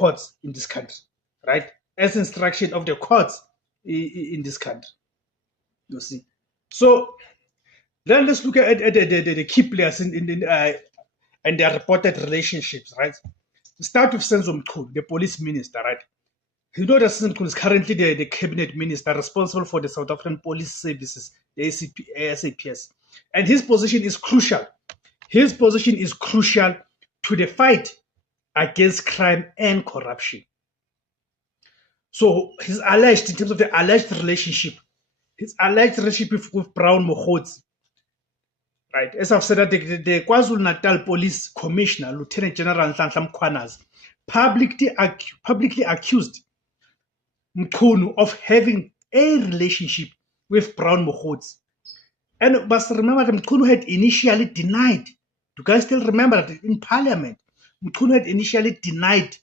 courts in this country, right? As instruction of the courts in this country. You see. So then let's look at the key players and their reported relationships, right? Start with Senzo Mchunu, the police minister, right? You know that Senzo Mchunu is currently the cabinet minister responsible for the South African Police Services, the SAPS. And his position is crucial. His position is crucial to the fight against crime and corruption. So he's alleged, in terms of the alleged relationship, his alleged relationship with Brown Mokgotsi, right? As I've said, that the KwaZulu-Natal Police Commissioner, Lieutenant General Nhlanhla Mkhwanazi, publicly accused Mchunu of having a relationship with Brown Mokgotsi. And but remember that Mchunu had initially denied. Do you guys still remember that in Parliament, Mchunu had initially denied